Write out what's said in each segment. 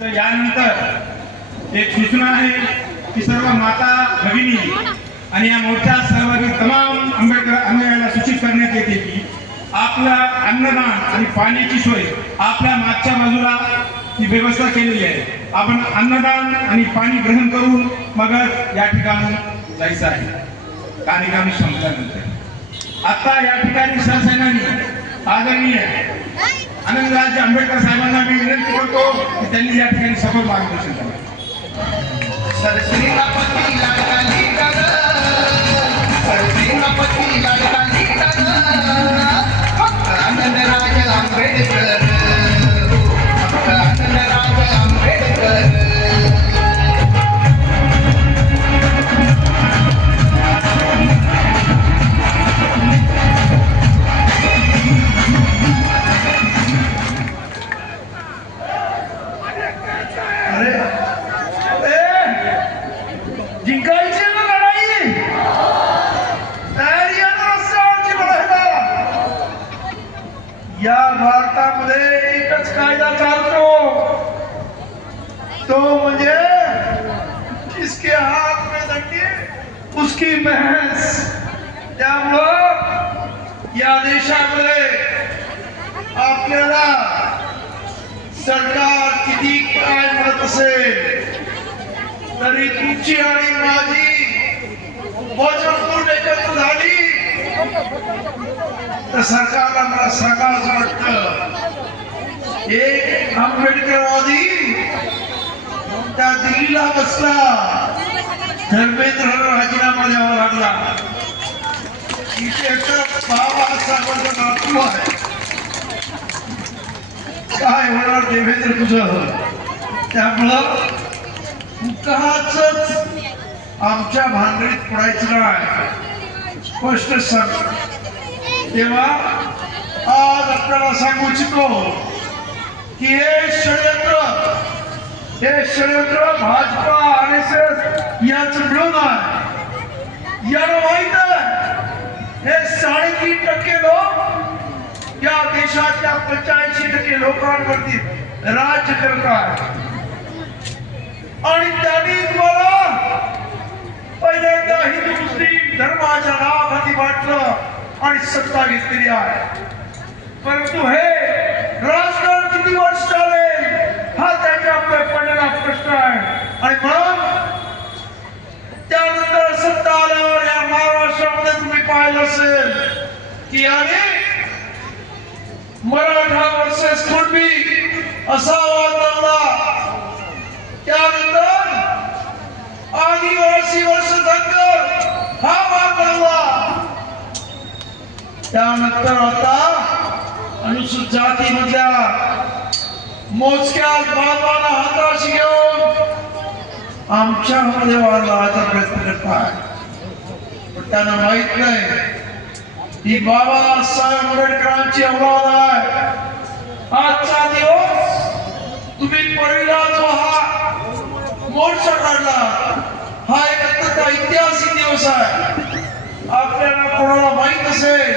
यानंतर एक सूचना आहे की सर्व माता भगिनी आणि या मोर्चात सहभागी तमाम आंबेडकर अनुयायांना सूचित करण्यात येते की आपला अन्नदान आणि पाण्याची सोय आपल्या मागच्या बाजूला ही व्यवस्था केलेली आहे. आपण अन्नदान आणि पाणी ग्रहण करून मग या ठिकाणी जायचं आहे. कार्यक्रम संपल्यानंतर आता या ठिकाणी सरसेनानी आदरणीय आनंदराज आंबेडकर साहेबांना मी विनंती करतो की त्यांनी या ठिकाणी सफल मार्गदर्शन करावे. या भारतामध्ये एकच कायदा चालतो, तो म्हणजे जिसके हात में डंडी उसकी भैंस. त्यामुळं या देशामध्ये आपल्याला सरकार किती काय म्हणत असेल तरी तुमची आणि माझी वचनपूर्ण एकत्र झाली तर सरकारला मला सांगावंच वाटतं. एक आंबेडकरवादी त्या दिल्लीला बसला, धर्मेंद्र राजीनामा द्यावा लागला. इथे बाबासाहेबांचा नातू आहे. काय होणार देवेंद्र तुझं? त्यामुळं उगाचच आमच्या भानगडीत पडायचं नाही, स्पष्ट सांग. तेव्हा आज आपल्याला सांगू इच्छितो की हे षडयंत्र भाजपा RSS यांचं मिळून आहे. याला माहित आहे हे 3.5% लोक या देशातल्या 85% लोकांवरती राज्य करत आहेत आणि त्यांनी तुम्हाला पहिल्यांदा हिंदू मुस्लिम धर्माच्या नावाखाली वाटलं आणि सत्ता घेतलेली आहे. परंतु हे राजकारण किती वर्ष चालेल हा त्याच्या पडलेला प्रश्न आहे. आणि म्हणून त्यानंतर सत्ता आल्यावर या महाराष्ट्रामध्ये तुम्ही पाहिलं असेल की आम्ही मराठा वर्सेस कुणबी असा वाद लागला. त्यानंतर आदिवासी वर्सेस धनगर हा वाद लागला. त्यानंतर आता अनुसूचित जाती मधल्या मोजक्या बाबांना हाताशी घेऊन आमच्यामध्ये वाद लावायचा प्रयत्न करताय. पण त्यांना माहित नाही ही बाबासाहेब आंबेडकरांची औलाद आहे. आजचा दिवस तुम्ही पहिला जो हा मोर्चा काढला हा एक अत्यंत ऐतिहासिक दिवस आहे. आपल्याला कोणाला माहित असेल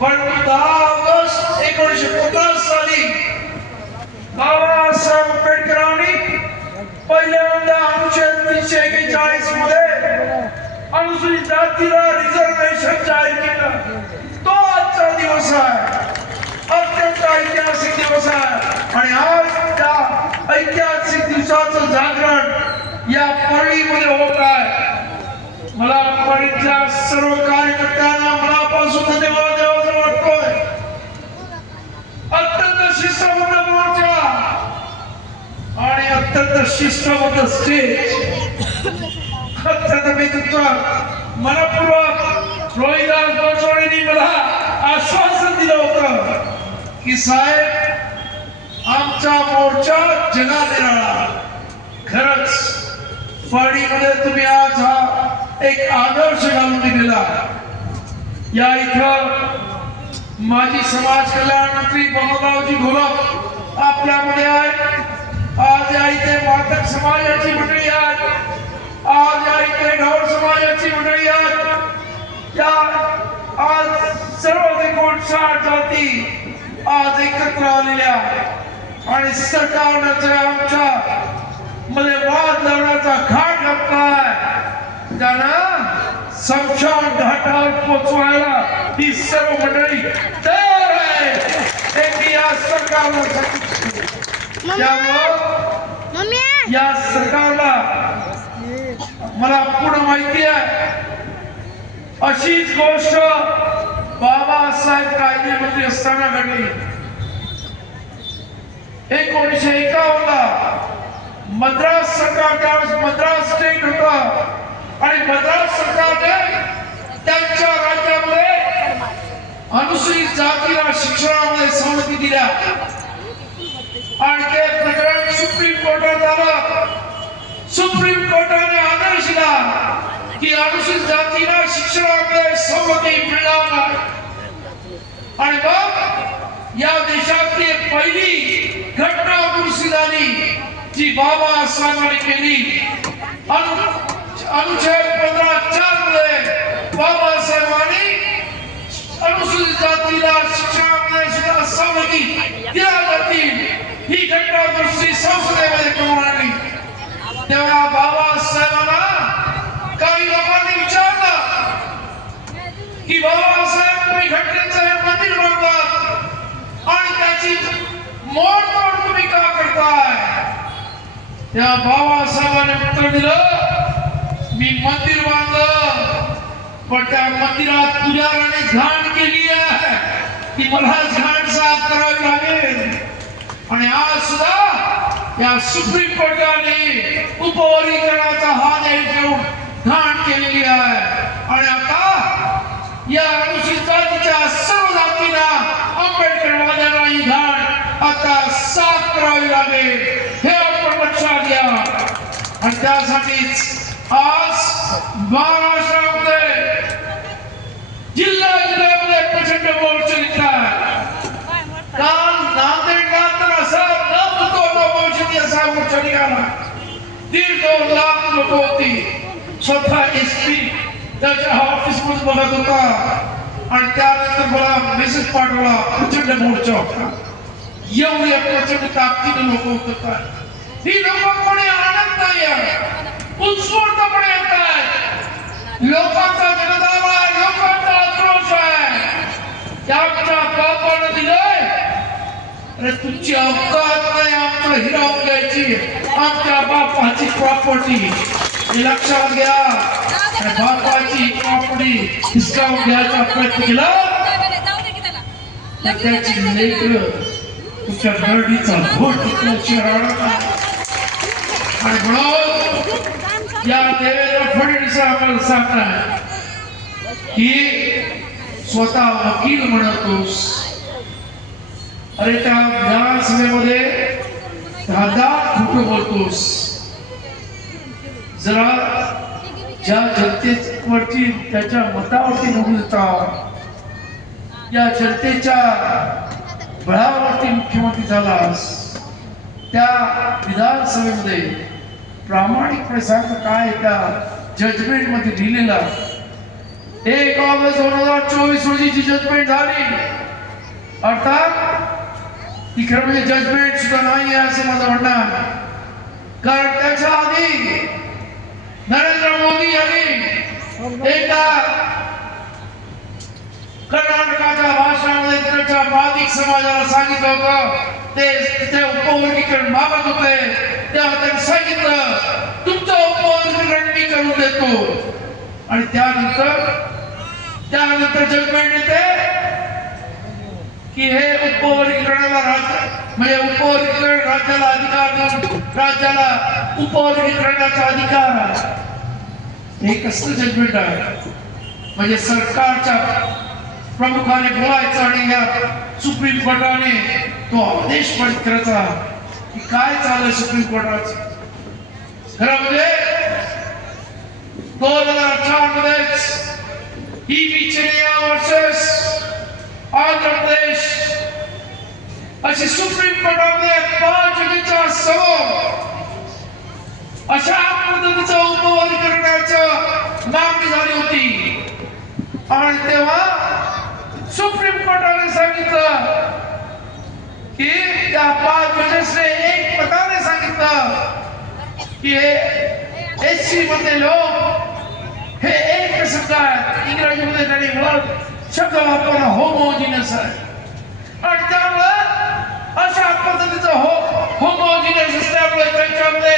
पण 10 ऑगस्ट 1950 साली बाबासाहेब आंबेडकरांनी पहिल्यांदा अनुच्छेद 341 मध्ये अनुसूचित जातीला रिझर्वेशन जाहीर केलं. तो आजचा दिवस आहे, अत्यंत ऐतिहासिक दिवस आहे. आणि आज त्या ऐतिहासिक दिवसाचं जागरण या परळीमध्ये होत आहे. मला परळीतल्या सर्व कार्यकर्त्यांना मनापासून धन्यवाद द्यावासा वाटतोय. अत्यंत शिस्तबद्ध मोर्चा आणि अत्यंत शिस्तबद्ध स्टेज. अत्यंत मी तुमचं मनपूर्वक रोहिदास बनसोडेंनी मला आश्वासन दिलं होतं की साहेब आमचा मोर्चा जगात येणार. खरंच परळीमध्ये तुम्ही आज हा एक आदर्श घालून दिलेला. या इथं माजी समाज कल्याण मंत्री बबनरावजी घोलप आपल्यामध्ये आहेत. आज या इथे मातक समाजाची मंडळी आहेत. आज या इथे ढोर समाजाची मंडळी आहेत. या आज सर्व 59 जाती आज एकत्र आलेल्या आणि सरकारनं त्यांना समशान घाटावर पोचवायला ही सर्व मंडळी तयार आहे हे मी या सरकारला सांगितलं. त्यामुळं या सरकारला मला पूर्ण माहिती आहे अशीच गोष्ट बाबासाहेब कायदेमंत्री असताना घडली. 1951 ला मद्रास सरकार, त्यावेळेस मद्रास स्टेट होता आणि मद्रास सरकारने त्यांच्या राज्यामध्ये अनुसूचित जातीला शिक्षणामध्ये सवलती दिल्या आणि ते प्रकरण सुप्रीम कोर्टात आलं. सुप्रीम कोर्टाने आदेश दिला की अनुसूचित जातीला शिक्षणामध्ये सवलती मिळणार नाही. आणि मग या देशातली पहिली घटना दुरुस्ती झाली जी बाबासाहेबांनी केली. अनुच्छेद 15(4) मध्ये बाबासाहेबांनी अनुसूचित जातीला शिक्षणामध्ये सुद्धा सवलती दिल्या जातील ही घटना दुरुस्ती संसदेमध्ये करून आणली. तेव्हा बाबासाहेबांना काही लोकांनी विचारलं की बाबासाहेब तुम्ही घटनेचं हे मंदिर बांधतात आणि त्याची मोडतोड तुम्ही का करताय? त्या बाबासाहेबांनी उत्तर दिलं मी मंदिर बांधलं पण त्या मंदिरात पुजाऱ्याने घाण केली आहे ती मलाच घाण साफ करावी लागेल. आणि आज सुद्धा या सुप्रीम कोर्टाने उपवर्गीकरणाचा हा देश घेऊन घाण केलेली आहे. आणि आता या अनुसूचित जातीच्या सर्व जातींना आंबेडकरवाद्यांना ही घाण आता साफ करावी लागेल हे आपण लक्षात घ्या. आणि त्यासाठीच आज महाराष्ट्रामध्ये जिल्ह्यामध्ये प्रचंड मोर्चे निघतात. काल नांदेडला तर असा असा मोर्चा निघाला. 1.5-2 लाख लोक होती. स्वतः एसपी त्याच्या ऑफिस मध्ये बघत होता आणि त्यानंतर मला मेसेज पाठवला प्रचंड मोर्चा होता. एवढे प्रचंड ताकदीने लोक होतात. ही लोक कोणी आणत नाही उत्स्फूर्तपणे येत आहेत. लोकांचा जनताला लोकांचा आक्रोश आहे. त्याच्या बापानं दिलंय अरे तुमची अवकात नाही आमचं हिरावून घ्यायची आमच्या बापाची प्रॉपर्टी हे लक्षात घ्या. बापाची प्रॉपर्टी हिसकावून घ्यायचा प्रयत्न केला तर त्याची लेकरं तुमच्या नरडीचा घोट आणि म्हणून या देवेंद्र फडणवीस आम्हाला सांगणार की स्वतः वकील म्हणतोस अरे त्या विधानसभेमध्ये 10 खोटं बोलतोस. जरा ज्या जनतेवरती त्याच्या मतावरती निवडून येतात या जनतेच्या बळावरती मुख्यमंत्री झालास त्या विधानसभेमध्ये प्रामाणिकपणे सांगतो काय त्या जजमेंट मध्ये लिहिलेला 1 ऑगस्ट 2024 रोजीची जजमेंट झाली. अर्थात ती खरं म्हणजे जजमेंट सुद्धा नाही आहे असं माझं म्हणणं आहे. कारण त्याच्या आधी नरेंद्र मोदी यांनी एका कर्नाटकाच्या भाषणामध्ये त्याच्या बाधिक समाजाला सांगितलं होतं ते तिथे उपवर्गीकरण मागत होते तेव्हा त्यांनी सांगितलं तुमचं उपवर्गीकरण मी करून देतो. आणि त्यानंतर जजमेंट येते की हे उपवर्गीकरणाला राज्य म्हणजे उपवर्गीकरण राज्याला अधिकार देऊन राज्याला उपवर्गीकरणाचा अधिकार आहे. हे कसलं जजमेंट आहे? म्हणजे सरकारच्या प्रमुखाने बोलायचं आणि या सुप्रीम कोर्टाने तो आदेश पारित करायचा की काय चाललंय सुप्रीम कोर्टाचं. खरं म्हणजे 2004 मध्येच EBCNIA वर्सेस आंध्र प्रदेश अशी सुप्रीम कोर्टामध्ये 5 जजेसच्या समोर अशा पद्धतीचं उपवर्गीकरणाचं मागणी झाली होती. आणि तेव्हा सुप्रीम कोर्टाने सांगितलं की त्या 5 जजेसने एक मताने सांगितलं की SC मध्ये लोक हे एक संघ आहे. इंग्रजीमध्ये त्यांनी शब्द वापरला होमोजिनस आहे आणि त्यामुळे अशा पद्धतीचं होमोजिनस असल्यामुळे त्यांच्यामध्ये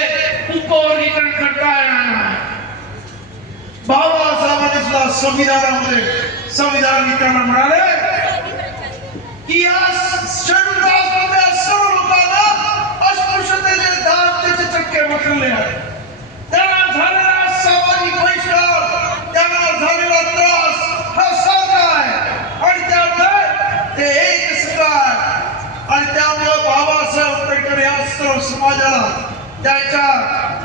उपवर्गीकरण करता येणार नाही. बाबासाहेबांनी सुद्धा संविधान लिहिताना म्हणाले की या शेड्यूल कास्टमधल्या सर्व लोकांना अस्पृश्यतेचे 10% वखरले आहे. त्यांना झालेला सामाजिक बहिष्कार, त्यांना झालेला त्रास हा सारखा आहे आणि त्यामुळे ते एक संघ आहे. आणि त्यामुळे बाबासाहेब आंबेडकर या सर्व समाजाला त्यांच्या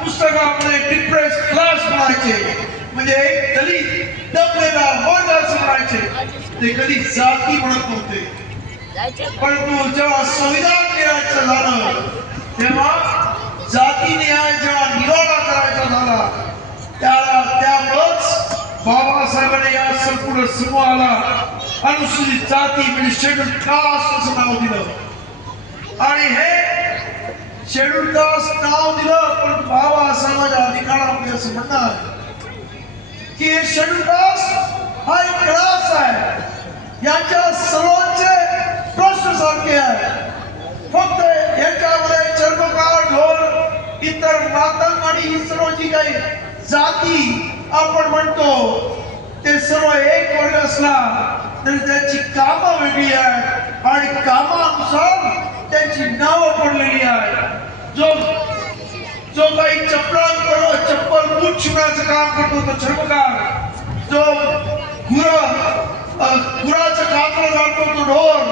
पुस्तकामध्ये डिप्रेस क्लास म्हणायचे, म्हणजे एक दलित दबलेला वर्ग असं म्हणायचे. ते कधी जाती म्हणत नव्हते. परंतु जेव्हा संविधान लिहायचं झालं तेव्हा जाती न्याय जेव्हा निवाडा करायचा झाला त्यामुळेच बाबासाहेबांनी या संपूर्ण समूहाला अनुसूचित जाती म्हणजे शेड्यूल कास्ट असं नाव दिलं. आणि हे शेड्यूल कास्ट नाव दिलं पण बाबासाहेबांच्या अधिकारामध्ये असं म्हणणार की हे शेड्यूल कास्ट हा एक क्लास आहे. याच्या सर्वांचे प्रश्न सारखे आहे. फक्त याच्यामध्ये चर्मकार, ढोल, इतर मातंग आणि ही सर्व जी काही जाती आपण म्हणतो ते सर्व एक वर्ग असला तरी त्याची कामं वेगळी आहेत आणि कामानुसार त्यांची नावं पडलेली आहेत. जो काही चप्पल बूट शिवण्याचं काम करतो तो चर्मकार, जो गुराचं कातडं घालतो तो ढोल,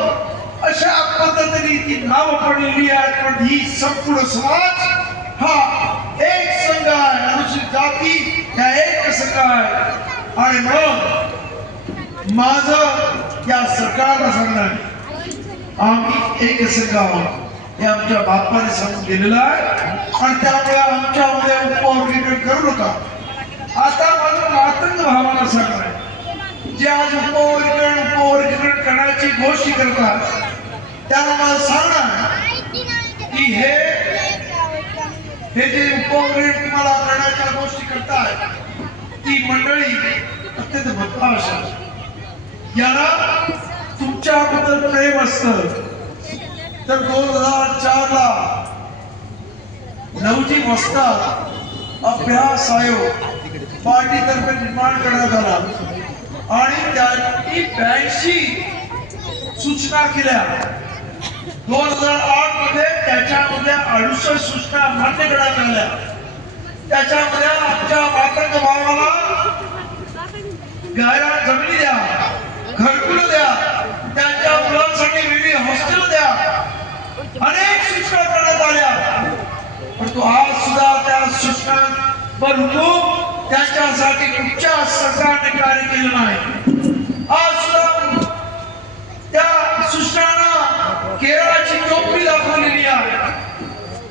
अशा पद्धतीने ती नावं पडलेली आहेत. पण ही संपूर्ण समाज हा एक संघ आहे. अनुसूचित जाती ह्या एक संघ आहे. आणि म्हणून माझं या सरकारला सांगणं आम्ही एक संघ आहोत हे आमच्या बापाने सांगून गेलेलं आहे आणि त्यामुळे आमच्यामध्ये उपवर्गीकरण करू नका. आता माझं मातंग भावाला सांगणं आहे, जे आज उपवर्गीकरण करण्याची गोष्टी करतात त्यांना मला सांगणार की हे जे उपवर्गीकरण तुम्हाला करण्याच्या गोष्टी करताय ती मंडळी अत्यंत बदमाश आहे. याला तुमच्याबद्दल प्रेम असतं तर 2004 ला नवजी वस्ताद अभ्यास आयोग पार्टीतर्फे निर्माण करण्यात आला आणि त्यांनी 82 सूचना केल्या. 2008 मध्ये त्याच्यामध्ये 68 सूचना मान्य करण्यात आल्या. त्याच्यामध्ये आमच्या मातंग भावाला गायला जमिनी द्या, घरकुल द्या, त्यांच्या मुलांसाठी वेगळी हॉस्टेल द्या, अनेक सूचना करण्यात आल्या. परंतु आज सुद्धा त्या सूचनांवर हुकूम त्यांच्यासाठी कुठच्या सरकारने कार्य केलं नाही. आज सुद्धा त्या सूचनांना केरळाची टोपी दाखवलेली आहे.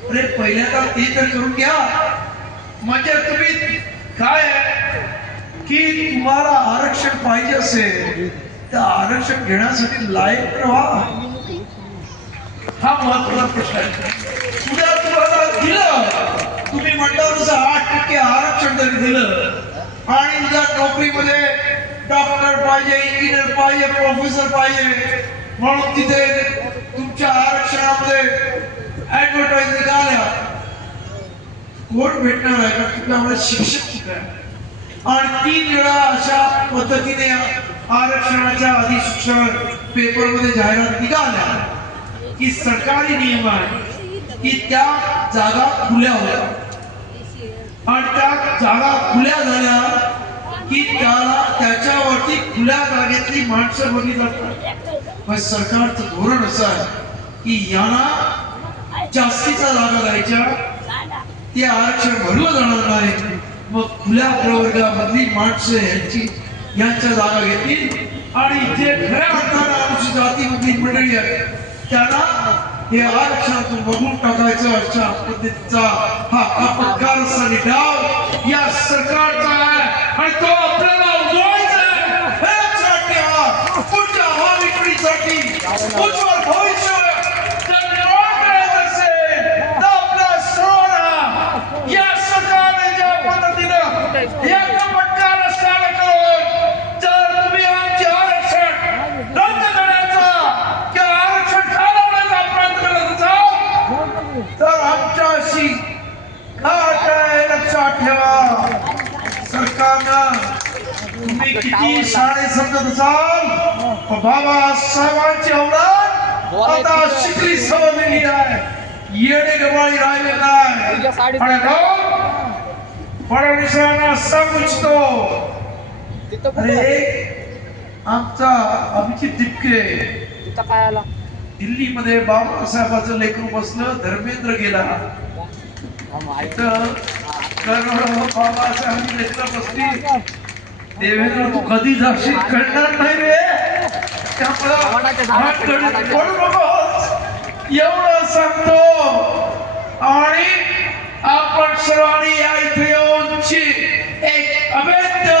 अरे पहिल्यांदा ते तर करून घ्या. म्हणजे तुम्ही काय आहे की तुम्हाला आरक्षण पाहिजे असेल तर आरक्षण घेण्यासाठी लायक व्हा, हा महत्वाचा प्रश्न आहे. उद्या तुम्हाला दिलं, तुम्ही म्हणता तसं 8% आरक्षण जरी दिलं आणि उद्या नोकरीमध्ये डॉक्टर पाहिजे, इंजिनियर पाहिजे, प्रोफेसर पाहिजे म्हणून तिथे तुमच्या आरक्षणामध्ये ऍडव्हर्टाईज निघाल्या, कोण भेटणार आहे का तुमच्यामध्ये शिक्षक कुठे आहे? आणि 3 वेळा अशा पद्धतीने आरक्षणाच्या अधिसूचना पेपरमध्ये जाहिरात निघाल्या की सरकारी नियम आहे की त्या जागा खुल्या होत्या आणि त्या जागा खुल्या झाल्या की त्याच्यावरती खुल्या जागेतली माणसं बघितली जातात. पण सरकारचं धोरण असं आहे की यांना जास्तीच्या जागा द्यायच्या, ते आरक्षण भरलं जाणार नाही, मग खुल्या प्रवर्गामधली माणसं यांच्या जागा घेतील आणि जे खऱ्या अर्थानं अनुसूचित जातीमधली मंडळी आहेत त्यांना हे आरक्षणातून बघून टाकायचं. अशा पद्धतीचा हा अपकारचा डाव या सरकारचा आहे आणि तो आपल्याला उजवायचा आहे. यासाठी हा पुढच्या महाविक्रीसाठी उज्ज्वल भविष्य जर निर्माण करायचं असेल तर आपल्या सर्वांना या सरकारने ज्या पद्धतीनं या कपटकार महत्वाची गाठ आहे, लक्षात ठेवा. सरकारनं तुम्ही किती शाळे समजत असाल, पण बाबासाहेबांची औलाद आता शिकली समजलेली आहे, येडे गबाळी राहिले नाही. आणि फडणवीसांना सांगू इच्छितो, अरे आमचा अभिजित दिपके दिल्लीमध्ये बाबासाहेबांचं लेकरू बसलं, धर्मेंद्र गेला बाबासाहेबांची लेकरं बसली. देवेंद्र तू कधी जाशील कळणार नाही रे, त्यामुळं पडू नकोस एवढं सांगतो. आणि आपण सर्वांनी या इथे येऊनची एक अभेद्य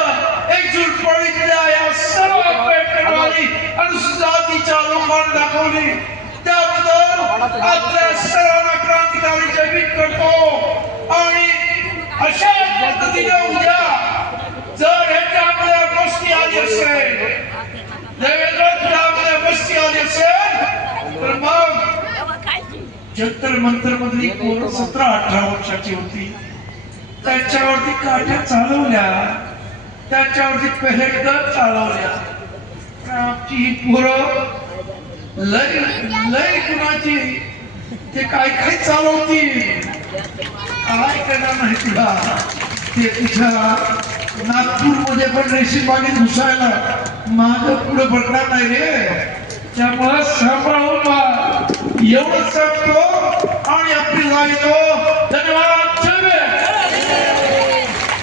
एकजूट पवित्रा या सर्व आंबेडकरवादी अनुसूचित जातीच्या लोकांना दाखवली, त्याबद्दल आपल्या सर्वांना क्रांतिकारी जयभीम करतो. आणि अशा पद्धतीने उद्या जर ह्याच्यामध्ये गोष्टी आली असेल, देवेंद्र तुझ्यामध्ये गोष्टी आली असेल, तर मग जंतर मंतर मधली पोरं 17-18 वर्षाची होती, त्याच्यावरती काठ्या चालवल्या, त्याच्यावरती पेहेटगन चालवल्या. आमची ही पोरं लय लय कुणाची ते काय काय चालवतील, काय करणार नाही तुला. ते तुझ्या नागपूरमध्ये पण रेशीम बागेत घुसायला माग पुढे बघणार नाही रे, त्यामुळे सांभाळून एवढं सांगतो. आणि आपली जागी तो